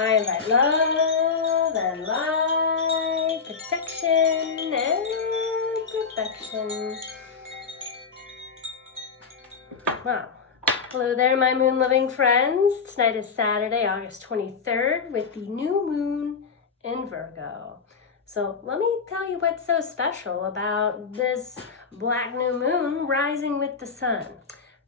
I invite love and light, protection and perfection. Wow. Hello there, my moon-loving friends. Tonight is Saturday, August 23rd, with the new moon in Virgo. So let me tell you what's so special about this black new moon rising with the sun.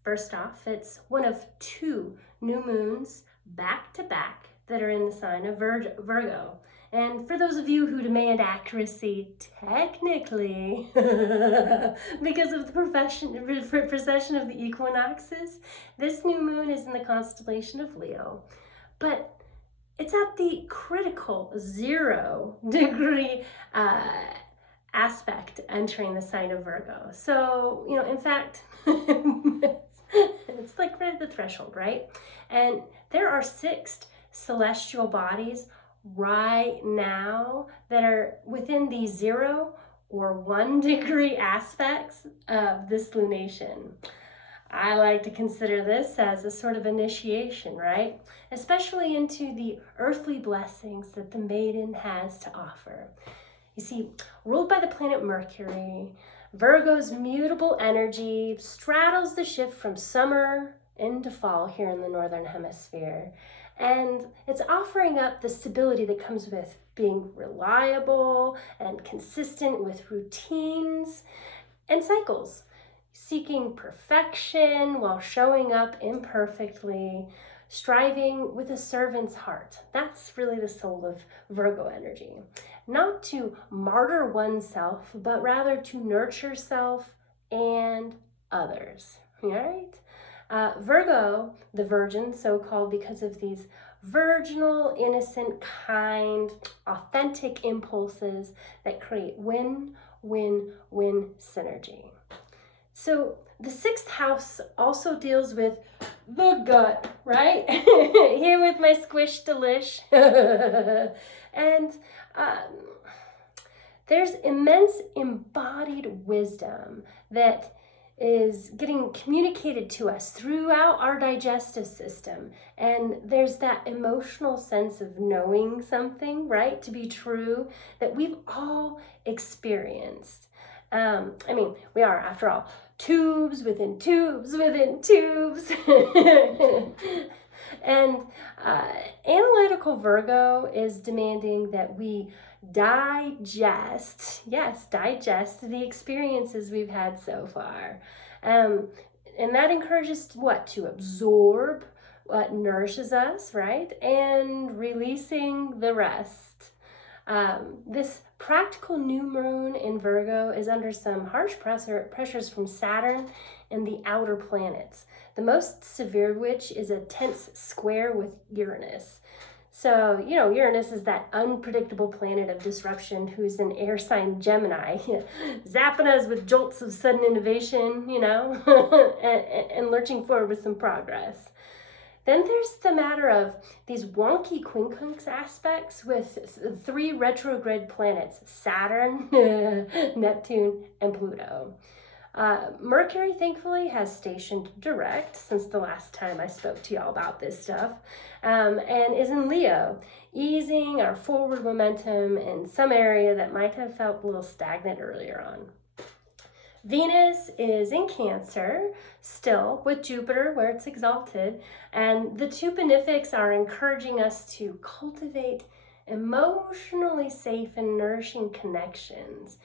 First off, it's one of two new moons back to back that are in the sign of Virgo. And for those of you who demand accuracy, technically, because of the precession of the equinoxes, this new moon is in the constellation of Leo. But it's at the critical 0 degree aspect entering the sign of Virgo. So, in fact, it's like right at the threshold, right? And there are 6 celestial bodies right now that are within the 0 or 1 degree aspects of this lunation. I like to consider this as a sort of initiation, right? Especially into the earthly blessings that the maiden has to offer. You see, ruled by the planet Mercury, Virgo's mutable energy straddles the shift from summer into fall here in the Northern Hemisphere. And it's offering up the stability that comes with being reliable and consistent with routines and cycles, seeking perfection while showing up imperfectly, striving with a servant's heart. That's really the soul of Virgo energy. Not to martyr oneself, but rather to nurture self and others, right? Virgo, the virgin, so-called because of these virginal, innocent, kind, authentic impulses that create win-win-win synergy. So the 6th house also deals with the gut, right? Here with my squish delish. And there's immense embodied wisdom that is getting communicated to us throughout our digestive system. And there's that emotional sense of knowing something, right, to be true that we've all experienced. We are, after all, tubes within tubes within tubes. And analytical Virgo is demanding that we digest the experiences we've had so far. And that encourages what? To absorb what nourishes us, right? And releasing the rest. This practical new moon in Virgo is under some harsh pressures from Saturn and the outer planets, the most severe of which is a tense square with Uranus. So, Uranus is that unpredictable planet of disruption who's an air sign Gemini, zapping us with jolts of sudden innovation, and lurching forward with some progress. Then there's the matter of these wonky quincunx aspects with 3 retrograde planets, Saturn, Neptune, and Pluto. Mercury, thankfully, has stationed direct since the last time I spoke to y'all about this stuff, and is in Leo, easing our forward momentum in some area that might have felt a little stagnant earlier on. Venus is in Cancer, still, with Jupiter where it's exalted, and the 2 benefics are encouraging us to cultivate emotionally safe and nourishing connections.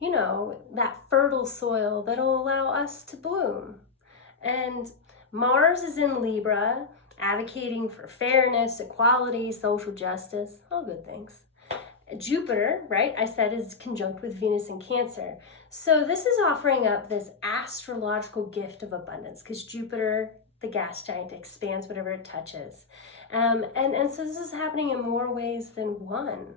That fertile soil that'll allow us to bloom. And Mars is in Libra, advocating for fairness, equality, social justice, all good things. Jupiter, right, I said, is conjunct with Venus in Cancer. So this is offering up this astrological gift of abundance because Jupiter, the gas giant, expands whatever it touches. And so this is happening in more ways than one.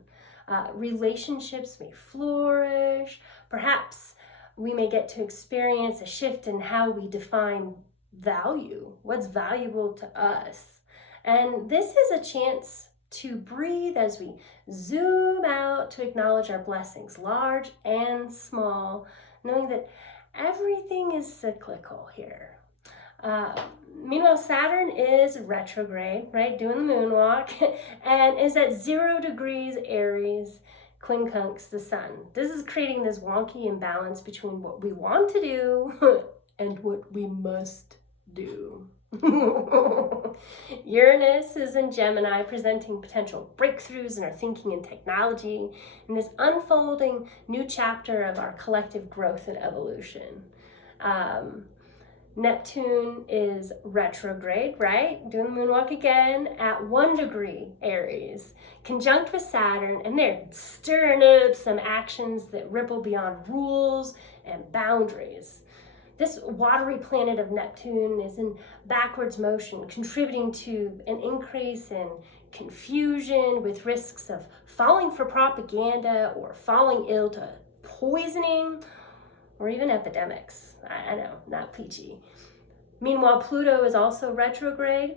Relationships may flourish. Perhaps we may get to experience a shift in how we define value, what's valuable to us. And this is a chance to breathe as we zoom out to acknowledge our blessings, large and small, knowing that everything is cyclical here. Meanwhile, Saturn is retrograde, right, doing the moonwalk, and is at 0 degrees Aries, quincunx the sun. This is creating this wonky imbalance between what we want to do and what we must do. Uranus is in Gemini, presenting potential breakthroughs in our thinking and technology in this unfolding new chapter of our collective growth and evolution. Neptune is retrograde, right? Doing the moonwalk again at 1 degree Aries, conjunct with Saturn, and they're stirring up some actions that ripple beyond rules and boundaries. This watery planet of Neptune is in backwards motion, contributing to an increase in confusion with risks of falling for propaganda or falling ill to poisoning or even epidemics. I know, not peachy. Meanwhile, Pluto is also retrograde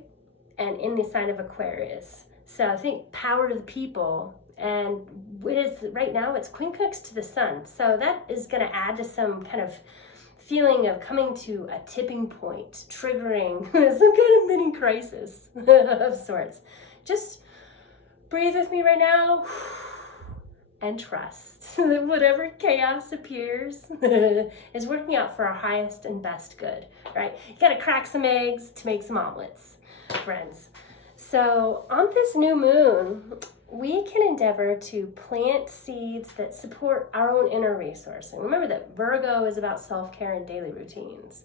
and in the sign of Aquarius. So I think power to the people, and it is right now it's quincunx to the sun. So that is going to add to some kind of feeling of coming to a tipping point, triggering some kind of mini crisis of sorts. Just breathe with me right now and trust that whatever chaos appears is working out for our highest and best good, right? You gotta crack some eggs to make some omelets, friends. So on this new moon, we can endeavor to plant seeds that support our own inner resource. And remember that Virgo is about self-care and daily routines.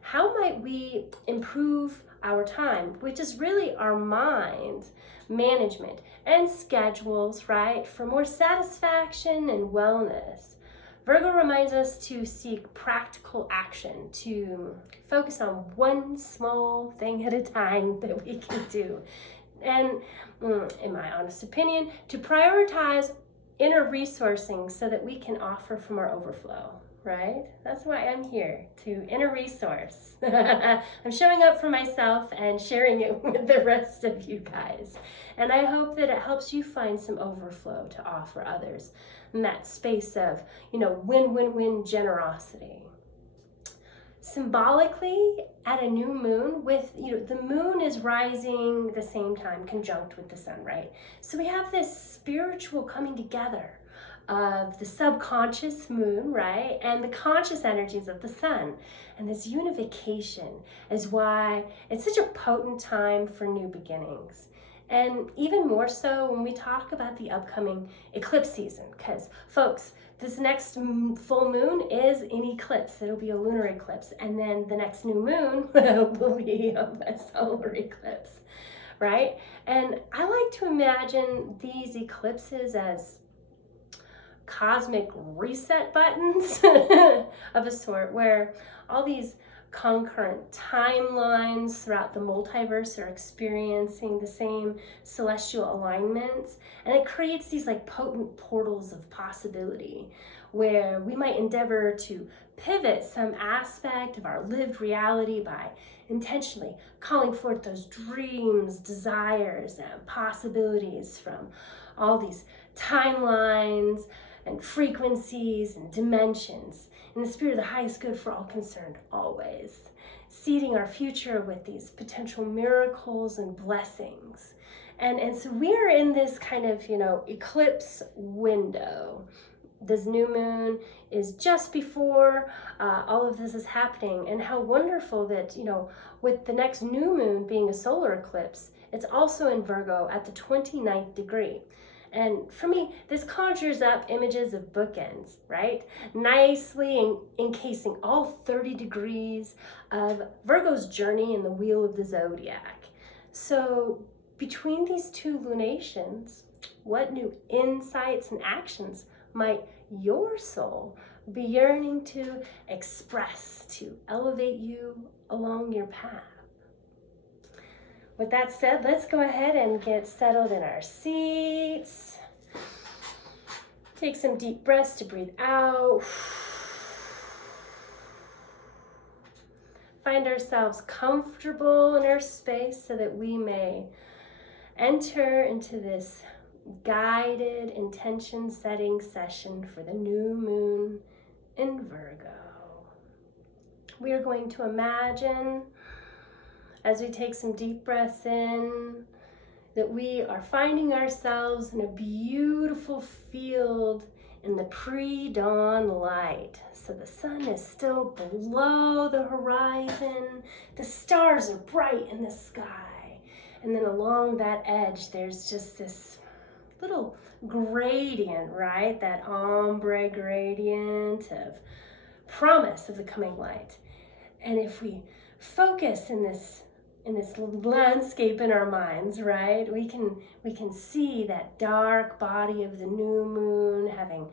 How might we improve our time, which is really our mind management and schedules, right, for more satisfaction and wellness? Virgo reminds us to seek practical action, to focus on one small thing at a time that we can do. And in my honest opinion, to prioritize inner resourcing so that we can offer from our overflow, right? That's why I'm here, to inner resource. I'm showing up for myself and sharing it with the rest of you guys. And I hope that it helps you find some overflow to offer others in that space of, win-win-win generosity. Symbolically, at a new moon, with the moon is rising the same time, conjunct with the sun, right? So we have this spiritual coming together of the subconscious moon, right, and the conscious energies of the sun. And this unification is why it's such a potent time for new beginnings. And even more so when we talk about the upcoming eclipse season, because folks, this next full moon is an eclipse. It'll be a lunar eclipse. And then the next new moon will be a solar eclipse, right? And I like to imagine these eclipses as cosmic reset buttons of a sort, where all these concurrent timelines throughout the multiverse are experiencing the same celestial alignments, and it creates these potent portals of possibility where we might endeavor to pivot some aspect of our lived reality by intentionally calling forth those dreams, desires, and possibilities from all these timelines and frequencies and dimensions in the spirit of the highest good for all concerned always, seeding our future with these potential miracles and blessings. And so we are in this kind of, eclipse window. This new moon is just before all of this is happening, and how wonderful that, with the next new moon being a solar eclipse, it's also in Virgo at the 29th degree. And for me, this conjures up images of bookends, right? Nicely encasing all 30 degrees of Virgo's journey in the wheel of the zodiac. So between these two lunations, what new insights and actions might your soul be yearning to express to elevate you along your path? With that said, let's go ahead and get settled in our seats. Take some deep breaths to breathe out. Find ourselves comfortable in our space so that we may enter into this guided intention setting session for the new moon in Virgo. We are going to imagine as we take some deep breaths in, that we are finding ourselves in a beautiful field in the pre-dawn light. So the sun is still below the horizon. The stars are bright in the sky. And then along that edge, there's just this little gradient, right? That ombre gradient of promise of the coming light. And if we focus in this landscape in our minds, right, we can see that dark body of the new moon having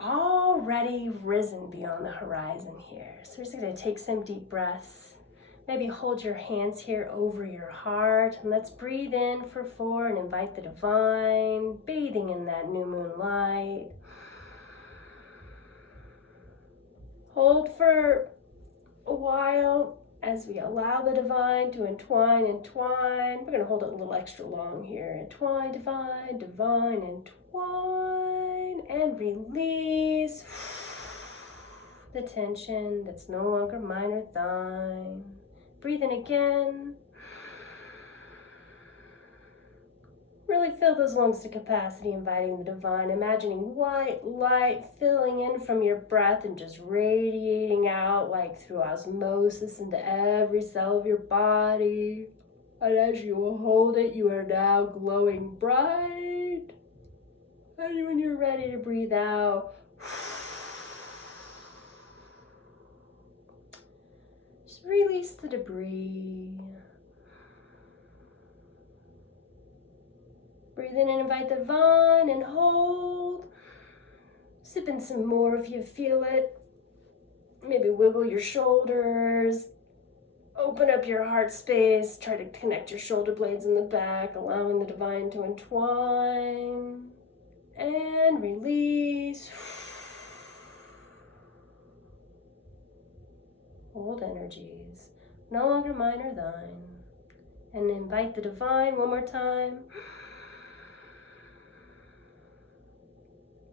already risen beyond the horizon here. So we're just going to take some deep breaths. Maybe hold your hands here over your heart, and let's breathe in for 4 and invite the divine, bathing in that new moon light. Hold for a while as we allow the divine to entwine. We're going to hold it a little extra long here. Entwine, divine, divine, entwine, and release the tension that's no longer mine or thine. Breathe in again. Really fill those lungs to capacity, inviting the divine, imagining white light filling in from your breath and just radiating out like through osmosis into every cell of your body. And as you hold it, you are now glowing bright. And when you're ready to breathe out, just release the debris. Breathe in and invite the divine and hold. Sip in some more if you feel it. Maybe wiggle your shoulders. Open up your heart space. Try to connect your shoulder blades in the back, allowing the divine to entwine. And release. Old energies, no longer mine or thine. And invite the divine one more time.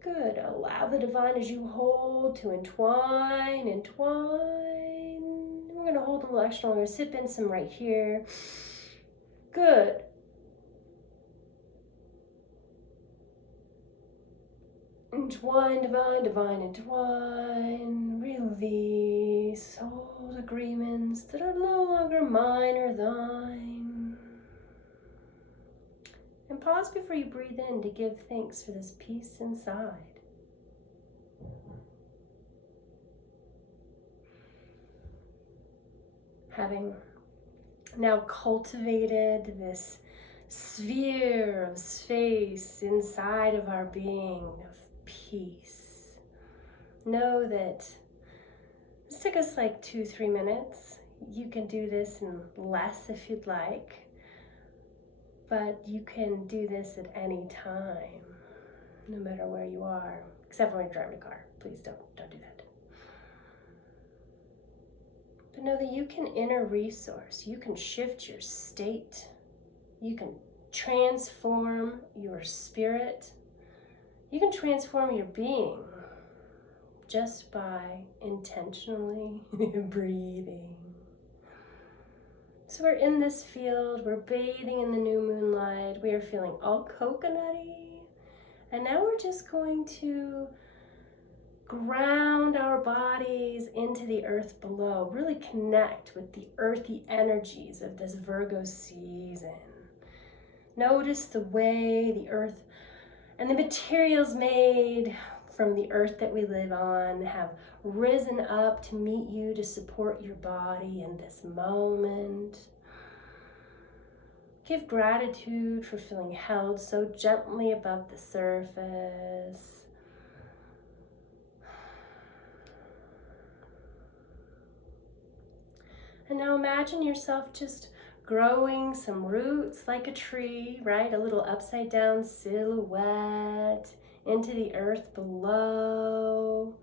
Good. Allow the divine as you hold to entwine, entwine. We're going to hold a little extra longer. Sip in some right here. Good. Entwine, divine, divine, entwine. Release old agreements that are no longer mine or thine. And pause before you breathe in to give thanks for this peace inside. Having now cultivated this sphere of space inside of our being of peace, know that this took us like 2-3 minutes. You can do this in less if you'd like. But you can do this at any time, no matter where you are, except when you're driving a car. Please don't do that. But know that you can inner resource. You can shift your state. You can transform your spirit. You can transform your being just by intentionally breathing. So we're in this field, we're bathing in the new moonlight, we are feeling all coconutty, and now we're just going to ground our bodies into the earth below, really connect with the earthy energies of this Virgo season. Notice the way the earth and the materials made from the earth that we live on have risen up to meet you, to support your body in this moment. Give gratitude for feeling held so gently above the surface. And now imagine yourself just growing some roots like a tree, right? A little upside down silhouette into the earth below.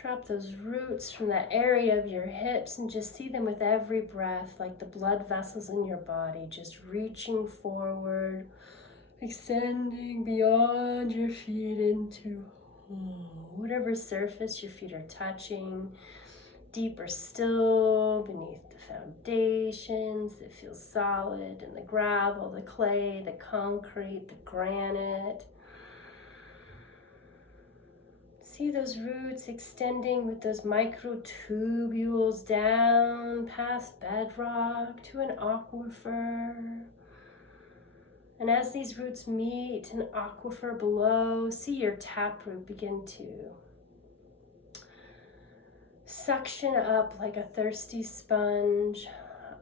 Drop those roots from that area of your hips and just see them with every breath, like the blood vessels in your body, just reaching forward, extending beyond your feet into whatever surface your feet are touching. deeper still beneath the foundations that feel solid, and the gravel, the clay, the concrete, the granite. See those roots extending with those microtubules down past bedrock to an aquifer. And as these roots meet an aquifer below, see your taproot begin to suction up like a thirsty sponge,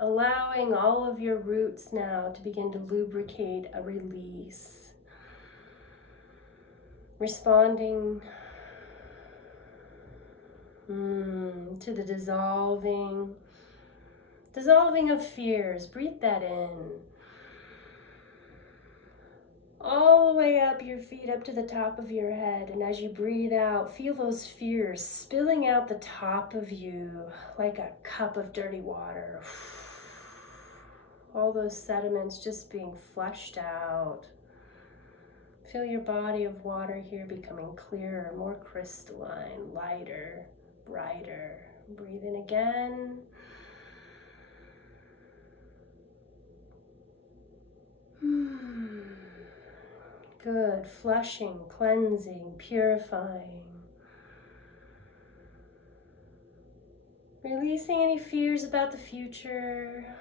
allowing all of your roots now to begin to lubricate a release. Responding to the dissolving of fears. Breathe that in. All the way up your feet, up to the top of your head. And as you breathe out, feel those fears spilling out the top of you like a cup of dirty water. All those sediments just being flushed out. Feel your body of water here becoming clearer, more crystalline, lighter, brighter. Breathe in again. Good. Flushing, cleansing, purifying. Releasing any fears about the future,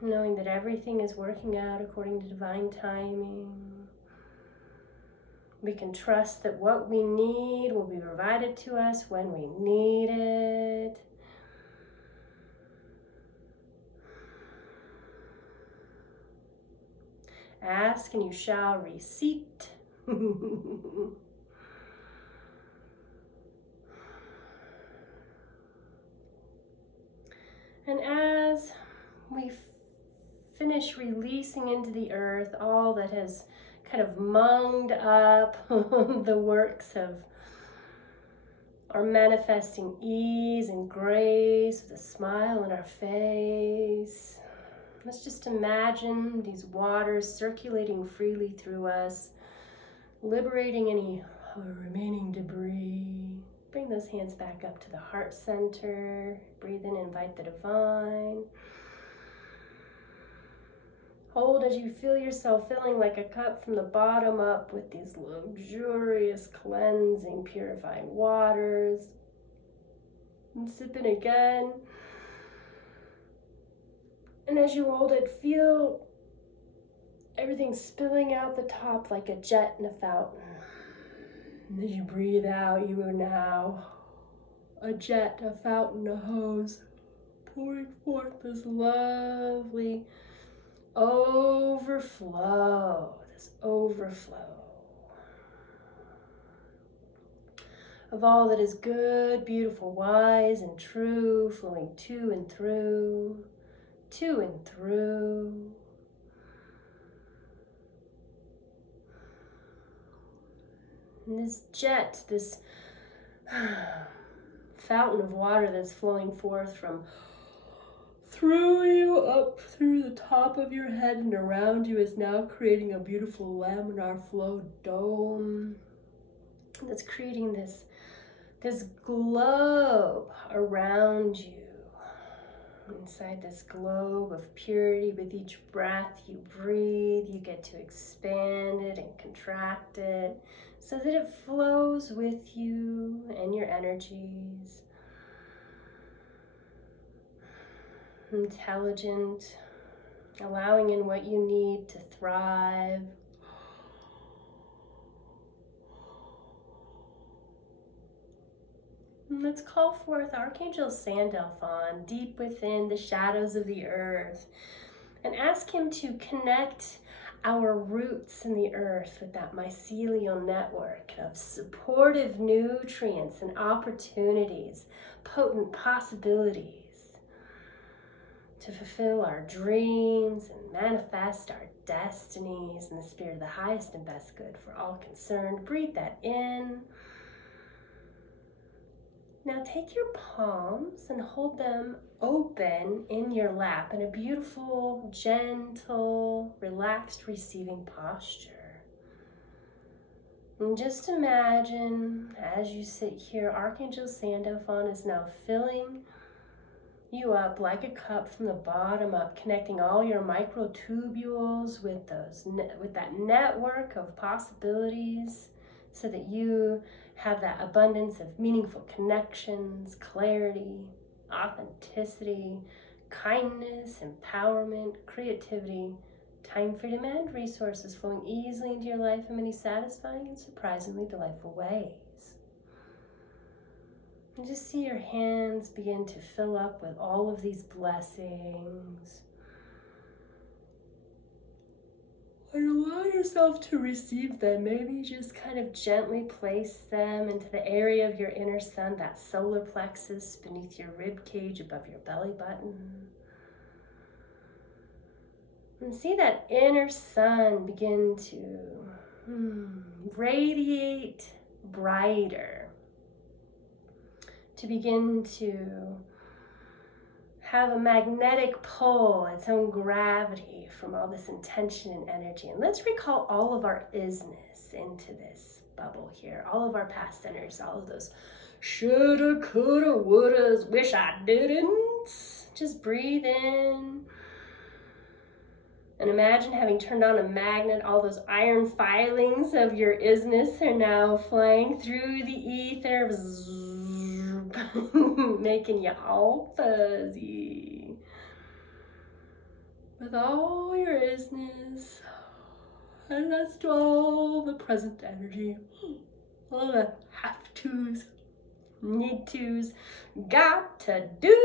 knowing that everything is working out according to divine timing. We can trust that what we need will be provided to us when we need it. Ask and you shall receive. And as we finish releasing into the earth all that has kind of munged up the works of our manifesting ease and grace with a smile on our face, let's just imagine these waters circulating freely through us, liberating any remaining debris. Bring those hands back up to the heart center. Breathe in, invite the divine. Hold as you feel yourself filling like a cup from the bottom up with these luxurious, cleansing, purifying waters. And sip in again. And as you hold it, feel everything spilling out the top like a jet in a fountain. And as you breathe out, you are now a jet, a fountain, a hose, pouring forth this lovely overflow, of all that is good, beautiful, wise, and true, flowing to and through. And this jet, this fountain of water that's flowing forth from through you, up through the top of your head and around you, is now creating a beautiful laminar flow dome that's creating this globe around you. Inside this globe of purity, with each breath you breathe, you get to expand it and contract it so that it flows with you and your energies. Intelligent, allowing in what you need to thrive. And let's call forth Archangel Sandalphon deep within the shadows of the earth and ask him to connect our roots in the earth with that mycelial network of supportive nutrients and opportunities, potent possibilities to fulfill our dreams and manifest our destinies in the spirit of the highest and best good for all concerned. Breathe that in. Now take your palms and hold them open in your lap in a beautiful, gentle, relaxed, receiving posture. And just imagine as you sit here, Archangel Sandalphon is now filling you up like a cup from the bottom up, connecting all your microtubules with with that network of possibilities, so that you have that abundance of meaningful connections, clarity, authenticity, kindness, empowerment, creativity, time, freedom, and resources flowing easily into your life in many satisfying and surprisingly delightful ways. And just see your hands begin to fill up with all of these blessings. And allow yourself to receive them. Maybe just kind of gently place them into the area of your inner sun, that solar plexus beneath your rib cage above your belly button. And see that inner sun begin to radiate brighter, to begin to have a magnetic pull, its own gravity from all this intention and energy. And let's recall all of our isness into this bubble here, all of our past energies, all of those shoulda, coulda, wouldas, wish I didn't. Just breathe in. And imagine having turned on a magnet, all those iron filings of your isness are now flying through the ether, making you all fuzzy. With all your isness, and let's do all the present energy, all the have-tos, need-tos, got-to-dos.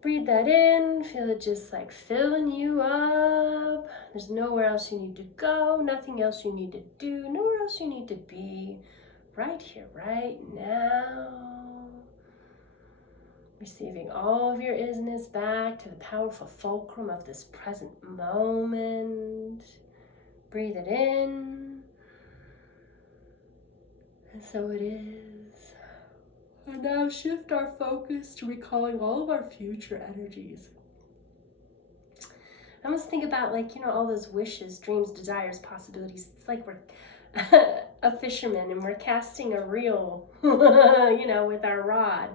Breathe that in, feel it just like filling you up. There's nowhere else you need to go, nothing else you need to do, nowhere else you need to be. Right here, right now. Receiving all of your isness back to the powerful fulcrum of this present moment. Breathe it in. And so it is. And now shift our focus to recalling all of our future energies. I almost think about, like, all those wishes, dreams, desires, possibilities. It's like we're a fisherman and we're casting a reel, with our rod,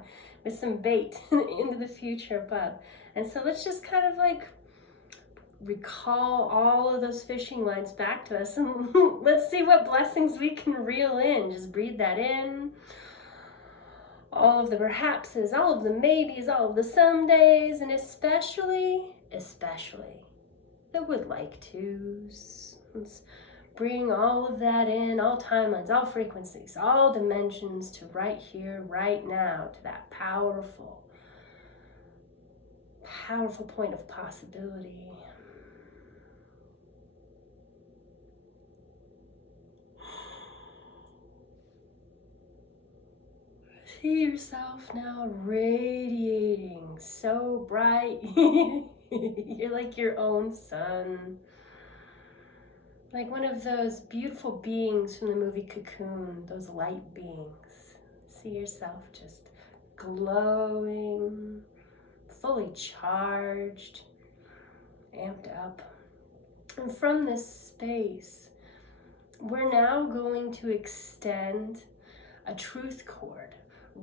with some bait into the future above. And so let's just kind of like recall all of those fishing lines back to us, and let's see what blessings we can reel in. Just breathe that in. All of the perhapses, all of the maybes, all of the somedays, and especially the would like tos. Let's bring all of that in, all timelines, all frequencies, all dimensions to right here, right now, to that powerful point of possibility. See yourself now radiating so bright. You're like your own sun. Like one of those beautiful beings from the movie Cocoon, those light beings. See yourself just glowing, fully charged, amped up. And from this space, we're now going to extend a truth cord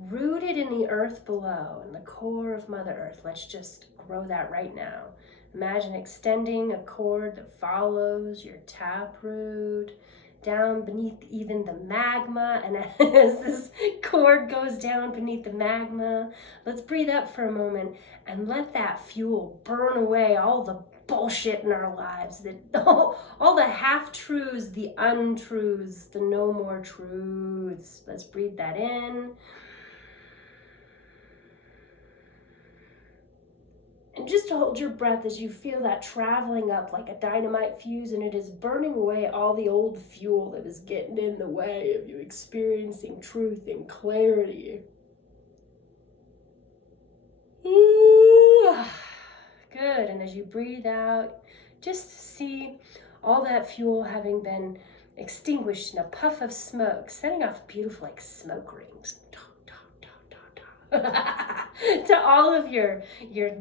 rooted in the earth below, in the core of Mother Earth. Let's just grow that right now. Imagine extending a cord that follows your taproot down beneath even the magma. And as this cord goes down beneath the magma, let's breathe up for a moment and let that fuel burn away all the bullshit in our lives, that all the half-truths, the untruths, the no more truths. Let's breathe that in. And just hold your breath as you feel that traveling up like a dynamite fuse, and it is burning away all the old fuel that is getting in the way of you experiencing truth and clarity. Ooh, good. And as you breathe out, just see all that fuel having been extinguished in a puff of smoke, setting off beautiful like smoke rings. To all of your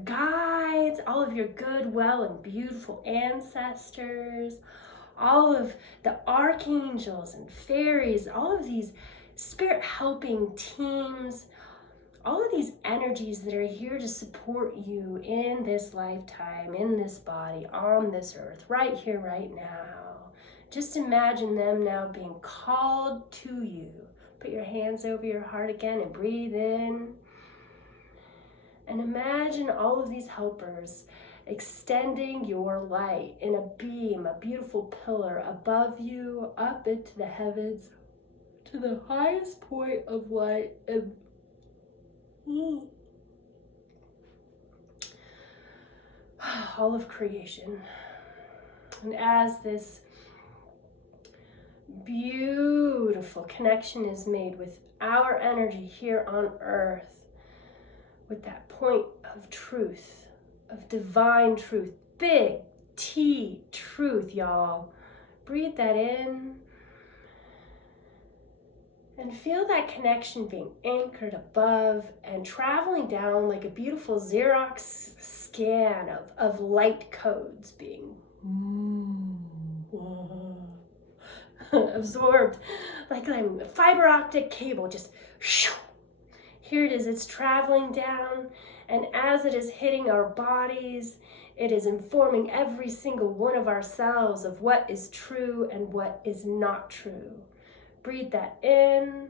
guides, all of your good, well, and beautiful ancestors, all of the archangels and fairies, all of these spirit helping teams, all of these energies that are here to support you in this lifetime, in this body, on this earth, right here, right now. Just imagine them now being called to you. Put your hands over your heart again and breathe in. And imagine all of these helpers extending your light in a beam, a beautiful pillar above you, up into the heavens, to the highest point of light and all of creation. And as this beautiful connection is made with our energy here on earth, with that point of truth, of divine truth, big T truth, y'all. Breathe that in. And feel that connection being anchored above and traveling down like a beautiful Xerox scan of light codes being absorbed like a fiber optic cable. Just here it is, it's traveling down, and as it is hitting our bodies, it is informing every single one of our cells of what is true and what is not true. Breathe that in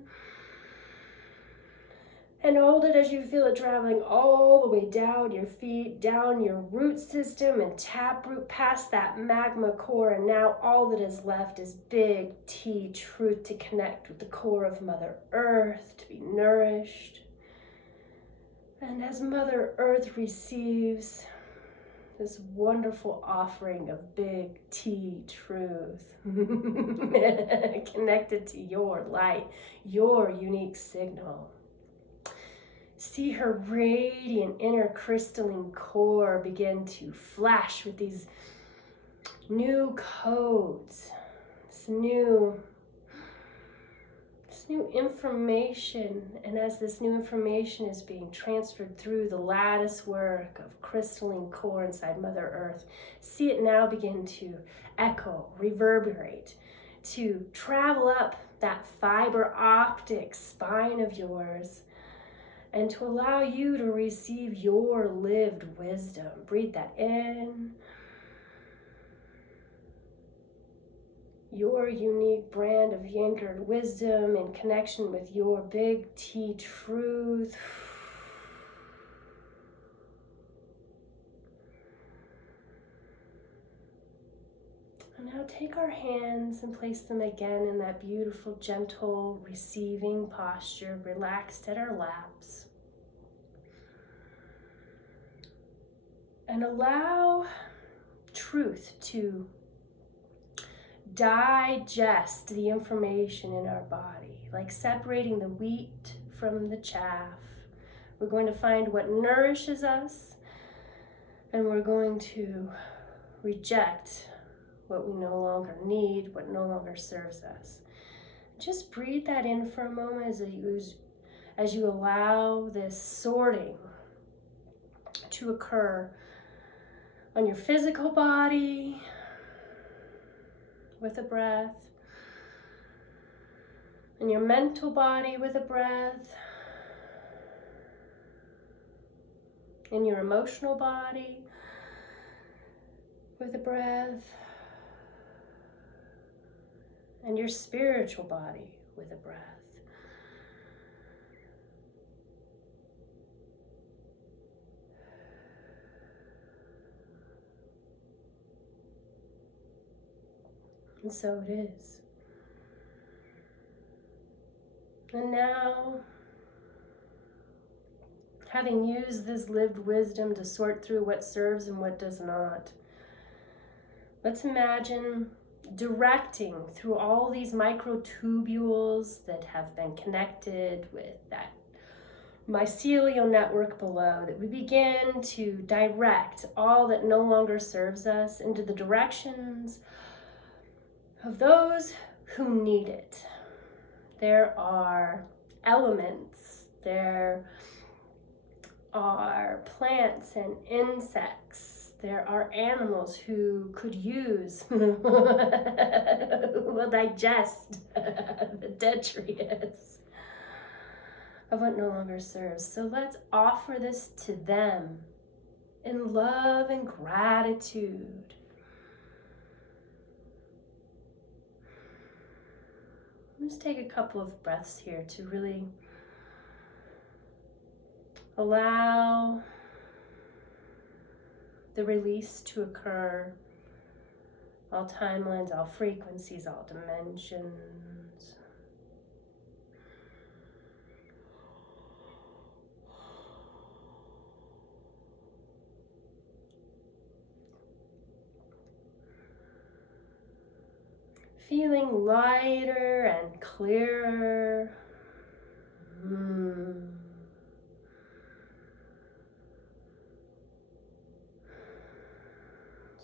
and hold it as you feel it traveling all the way down your feet, down your root system and taproot past that magma core. And now all that is left is big T truth to connect with the core of Mother Earth, to be nourished. And as Mother Earth receives this wonderful offering of big T truth connected to your light, your unique signal. See her radiant inner crystalline core begin to flash with these new codes, this new information. And as this new information is being transferred through the lattice work of crystalline core inside Mother Earth, see it now begin to echo, reverberate, to travel up that fiber optic spine of yours, and to allow you to receive your lived wisdom. Breathe that in. Your unique brand of anchored wisdom in connection with your big T truth. And now take our hands and place them again in that beautiful, gentle, receiving posture, relaxed at our laps. And allow truth to digest the information in our body, like separating the wheat from the chaff. We're going to find what nourishes us, and we're going to reject what we no longer need, what no longer serves us. Just breathe that in for a moment as you allow this sorting to occur on your physical body, with a breath, and your mental body with a breath, and your emotional body with a breath, and your spiritual body with a breath. And so it is. And now, having used this lived wisdom to sort through what serves and what does not, let's imagine directing through all these microtubules that have been connected with that mycelial network below, that we begin to direct all that no longer serves us into the directions of those who need it. There are elements, there are plants and insects There are animals who could use, will digest the detritus of what no longer serves. So let's offer this to them in love and gratitude. Just take a couple of breaths here to really allow the release to occur. All timelines, all frequencies, all dimensions. Feeling lighter and clearer.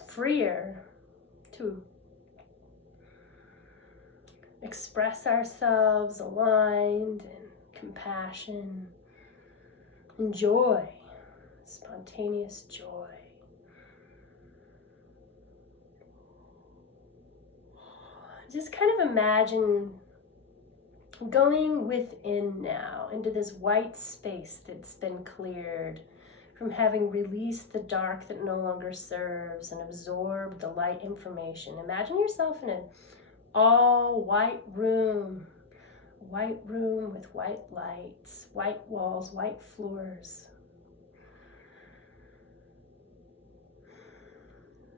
Freer to express ourselves, aligned in compassion and joy, spontaneous joy. Just kind of imagine going within now into this white space that's been cleared from having released the dark that no longer serves and absorbed the light information. Imagine yourself in an all white room with white lights, white walls, white floors.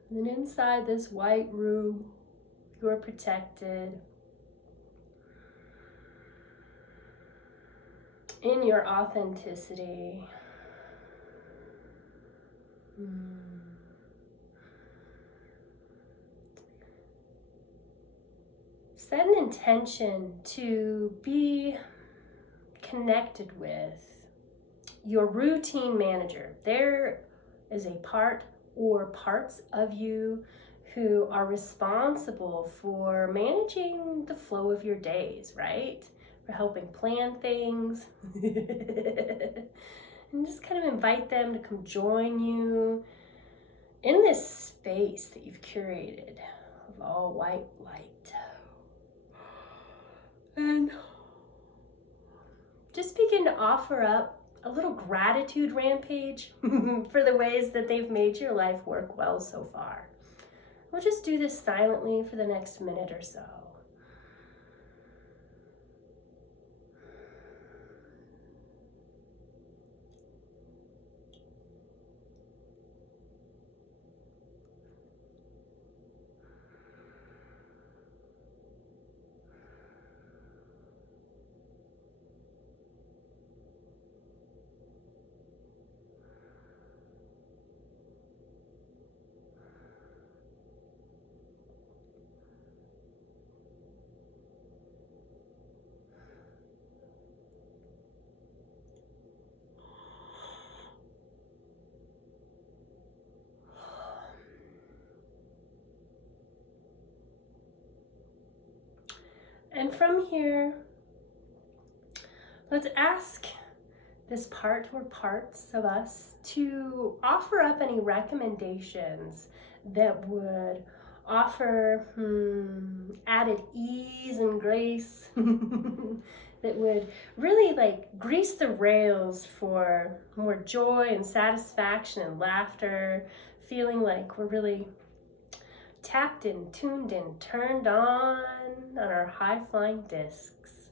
And inside this white room, you are protected in your authenticity. Set an intention to be connected with your routine manager. There is a part or parts of you who are responsible for managing the flow of your days, right? For helping plan things. And just kind of invite them to come join you in this space that you've curated of all white light. And just begin to offer up a little gratitude rampage for the ways that they've made your life work well so far. We'll just do this silently for the next minute or so. And from here, let's ask this part or parts of us to offer up any recommendations that would offer added ease and grace that would really grease the rails for more joy and satisfaction and laughter, feeling like we're really tapped in, tuned in, turned on our high-flying discs.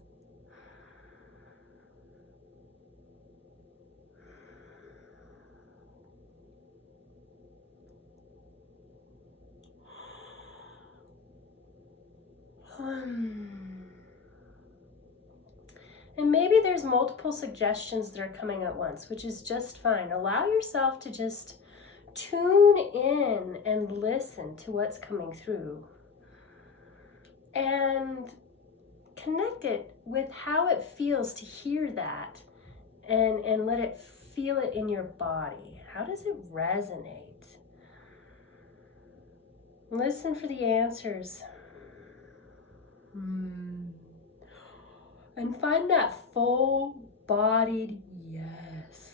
And maybe there's multiple suggestions that are coming at once, which is just fine. Allow yourself to just tune in and listen to what's coming through and connect it with how it feels to hear that and let it feel it in your body. How does it resonate? Listen for the answers. And find that full-bodied yes.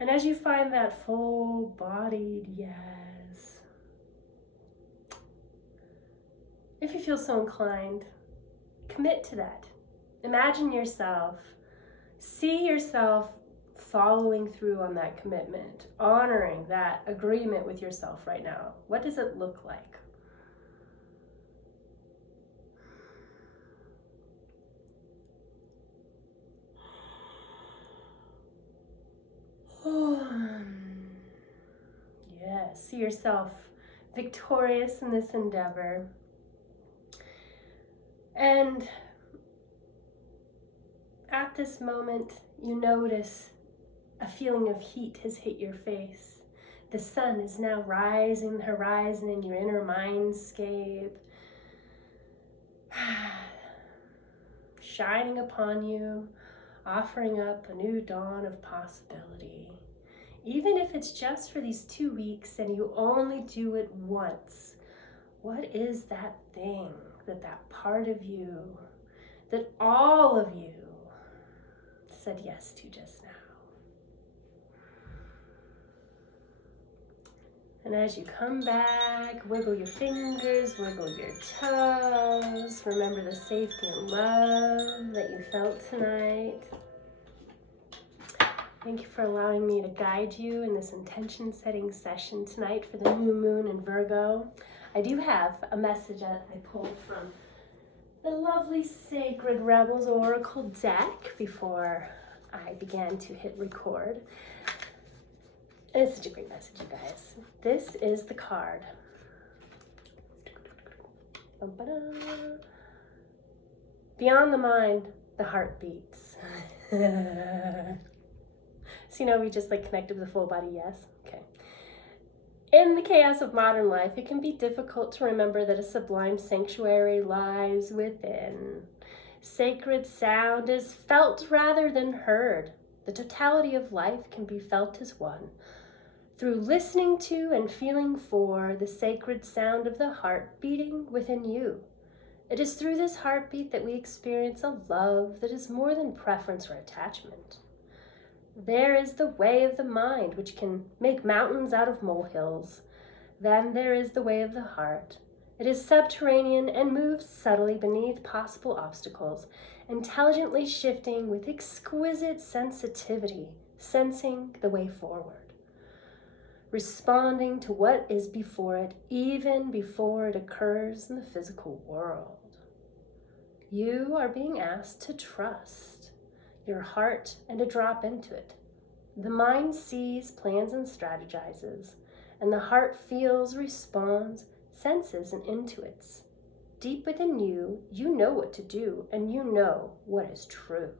And as you find that full-bodied yes, if you feel so inclined, commit to that. Imagine yourself, see yourself following through on that commitment, honoring that agreement with yourself right now. What does it look like? Yes, see yourself victorious in this endeavor. And at this moment, you notice a feeling of heat has hit your face. The sun is now rising the horizon in your inner mindscape, shining upon you, offering up a new dawn of possibility. Even if it's just for these 2 weeks and you only do it once, what is that thing that part of you, that all of you said yes to just now? And as you come back, wiggle your fingers, wiggle your toes. Remember the safety and love that you felt tonight. Thank you for allowing me to guide you in this intention setting session tonight for the new moon in Virgo. I do have a message that I pulled from the lovely Sacred Rebels Oracle deck before I began to hit record. And it's such a great message, you guys. This is the card. Beyond the mind, the heart beats. So, we just connected with the full body yes? Okay. In the chaos of modern life, it can be difficult to remember that a sublime sanctuary lies within. Sacred sound is felt rather than heard. The totality of life can be felt as one. Through listening to and feeling for the sacred sound of the heart beating within you. It is through this heartbeat that we experience a love that is more than preference or attachment. There is the way of the mind, which can make mountains out of molehills. Then there is the way of the heart. It is subterranean and moves subtly beneath possible obstacles, intelligently shifting with exquisite sensitivity, sensing the way forward, responding to what is before it, even before it occurs in the physical world. You are being asked to trust your heart and to drop into it. The mind sees, plans, and strategizes, and the heart feels, responds, senses, and intuits. Deep within you, you know what to do, and you know what is true.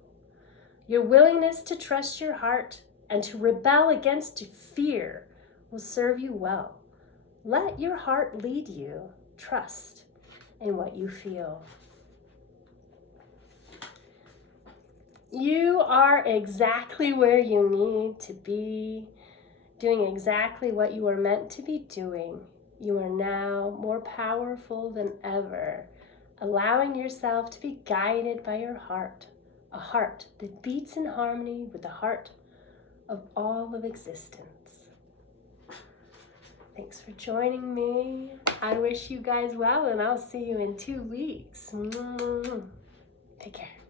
Your willingness to trust your heart and to rebel against fear will serve you well. Let your heart lead you. Trust in what you feel. You are exactly where you need to be, doing exactly what you are meant to be doing. You are now more powerful than ever, allowing yourself to be guided by your heart, a heart that beats in harmony with the heart of all of existence. Thanks for joining me. I wish you guys well, and I'll see you in 2 weeks. Take care.